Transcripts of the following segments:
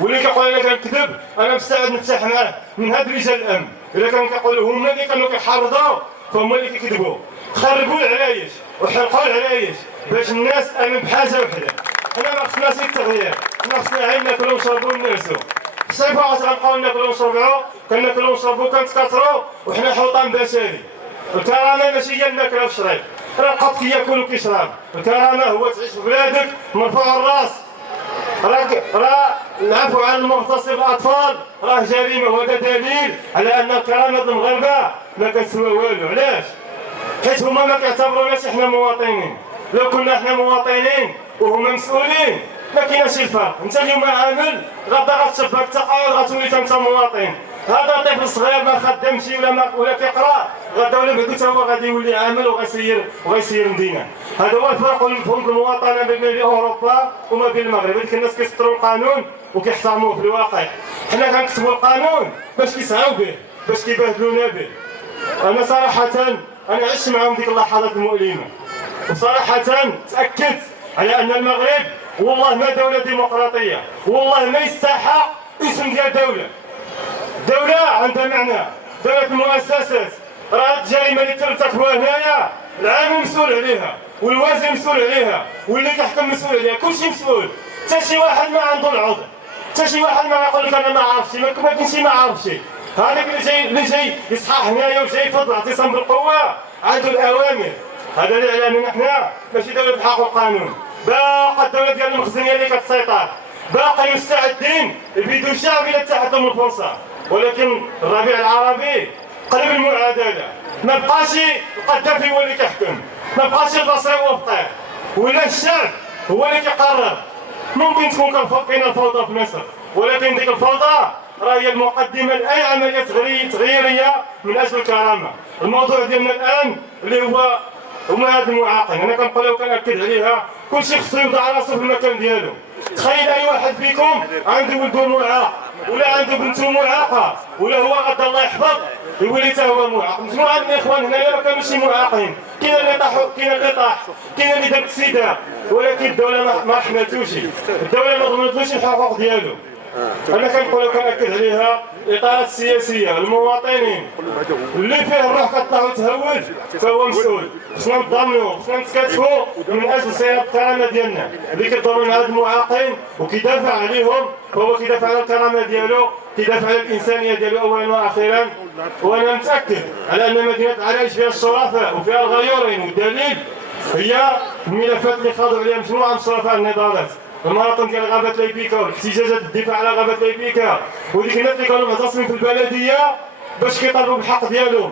واللي كيقول انا كنكذب انا مستعد نفتح معاه من هاد رجال الامن. الا كانوا كيقولوا هما اللي كانوا كيحرضوا فهما اللي كيكذبوا. خربوا العرايش وحرقوا العرايش باش الناس تامن بحاجه وحده. حنا ما خصناش التغيير، حنا خصنا غير ناكلوا ونشربوا وننعسوا. الصيف عاد غنبقاو ناكلوا ونشربوا، كناكلوا ونشربوا كنتكاثروا وحنا حوطان بشري. الكرامه ماشي هي الماكله والشرب، راه القط كياكل وكيشرب. الكرامه هو تعيش في بلادك مرفوع الراس. راه العفو عن المغتصب الاطفال راه جريمه، وهذا دليل على ان الكرامه المغاربه ما كتسوى والو. علاش؟ حيت هما ما كيعتبروناش احنا مواطنين. لو كنا احنا مواطنين وهما مسؤولين ما كايناش الفرق. انت اليوم عامل غدا غتشبك التقاعد غتولي انت مواطن. هذا طفل صغير ما خدامش ولا كيقرا غدا ولا بعدو حتى هو غادي يولي عامل وغيسير مدينه. هذا هو الفرق والمفهوم المواطنه بين اوروبا وما بين المغرب. هذيك الناس كيسطروا القانون وكيحترموه في الواقع. حنا كنكتبوا القانون باش كيسعاو به، باش كيبهدلونا به. انا صراحه انا عشت معهم ديك اللحظات المؤلمه، وصراحه تاكدت على ان المغرب والله ما دوله ديمقراطيه، والله ما يستحق اسم ديال دوله. دولة عندها معنى، دولة المؤسسات. راه الجريمة اللي ترتكبوها هنايا العامل مسؤول عليها، والوزير مسؤول عليها، واللي كيحكم مسؤول عليها، كلشي مسؤول. حتى شي واحد ما عنده العذر، حتى شي واحد ما يقول لك انا ما عارفش، ما كاينش ما عارفش. هذاك اللي جاي يصحح هنايا وجاي يفرض الاعتصام بالقوة عنده الأوامر. هذا اللي على اننا حنا ماشي دولة بالحق والقانون. باقا الدولة ديال المخزنية اللي كتسيطر، باقي مستعدين يبيدوا الشعب الى تحتهم الفرصه. ولكن الربيع العربي قلب المعادله، ما بقاش القذافي هو اللي كيحكم، ما بقاش البصري هو الطير، ولا الشعب هو اللي كيقرر. ممكن تكون كاين الفوضى في مصر، ولكن ديك الفوضى راه هي المقدمه لاي عمليه تغييريه من اجل الكرامه. الموضوع ديالنا الان اللي هو هما هاد المعاقين، انا كنقولها وكنأكد عليها، كلشي خصو يوضع راسو في المكان ديالو. تخيل اي واحد فيكم عنده ولده معاق ولا عنده بنته معاقه ولا هو غدا الله يحفظ يولي حتى هو معاق. مجموعه من الاخوان هنايا ما كانوش معاقين، كاين اللي طاح، كاين اللي دار اكسيدا، ولكن الدوله ما حماتوش، الدوله ما ضمنتلوش الحقوق ديالو. انا كنقول وكنأكد عليها الاطارات السياسيه المواطنين اللي فيه الروح كطلع وتهود فهو مسؤول. خصنا نضمنوا، خصنا نتكاتفوا من اجل صيانه الكرامه ديالنا اللي كيضمن هاد المعاقين وكيدافع عليهم. فهو كيدافع على الكرامه ديالو، كيدافع على الانسانيه ديالو اولا واخيرا. وانا متاكد على ان مدينه العرايش فيها الشرفاء وفيها الغيورين، والدليل هي الملفات اللي خاضوا عليها مجموعه من شرفاء النضالات، المراطن ديال غابه ليبيكا والاحتجاجات الدفاع على غابه ليبيكا، وديك الناس اللي كانوا معتصمين في البلديه باش كيطالبوا بالحق ديالهم.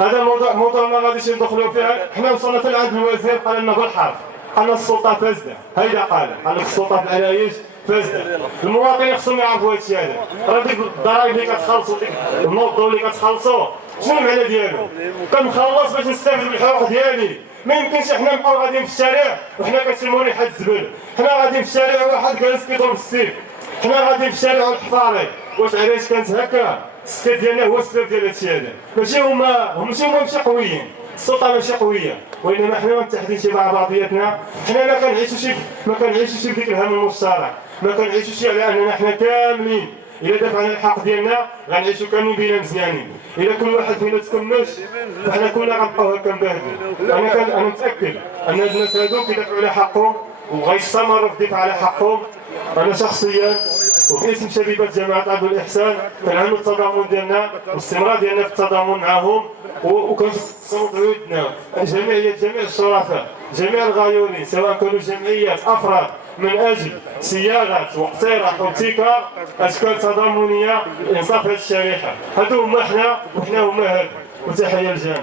هذا موضوع ما غاديش ندخلوا فيه. حنا وصلنا حتى عند الوزير قال لنا بالحرف، قال لنا السلطه فاسده. هيدا قال السلطه في العرايش فاسده. المواطنين خصهم يعرفوا هذا الشيء هذا. راه ديك الضرائب اللي كتخلصوا، ديك النوض اللي كتخلصوا، شنو المعنى ديالو؟ كنخلص باش نستافد بالحقوق ديالي. ما يمكنش حنا نبقاو غاديين في الشارع وحنا كنشموا ريحه الزبل، حنا غاديين في الشارع واحد جالس كيضرب السيف، حنا غاديين في الشارع والحفاري. واش علاش كانت هكا؟ السكات ديالنا هو السبب ديال هادشي هذا. ماشي هما ماشي قويين، السلطه ماشي قويه، وانما حنا متحدين مع بعضياتنا. حنا ما كنعيشوش بديك الهم المشترك، ما كنعيشوش على اننا حنا كاملين إلا دافعنا الحق ديالنا غنعيشو كاملين بينا مزيانين. إلا كل واحد فينا تكمش فحنا كلنا غنبقاو هكا مباهدين. أنا متأكد أن هاد الناس هادو كيدافعوا على حقهم وغيستمروا في الدفاع على حقهم. أنا شخصيا وباسم شبيبة جماعة عبد الإحسان كنعملوا التضامن ديالنا والاستمرار ديالنا في التضامن معهم، وكنصوتوا يدنا جميع الشرفاء، جميع الغيورين، سواء كانوا جمعيات أفراد من اجل صياغه واقتراح وابتكار اشكال تضامنيه لانصاف هذه الشريحه. هادو هما حنا وحنا هما هادو. وتحيه للجميع.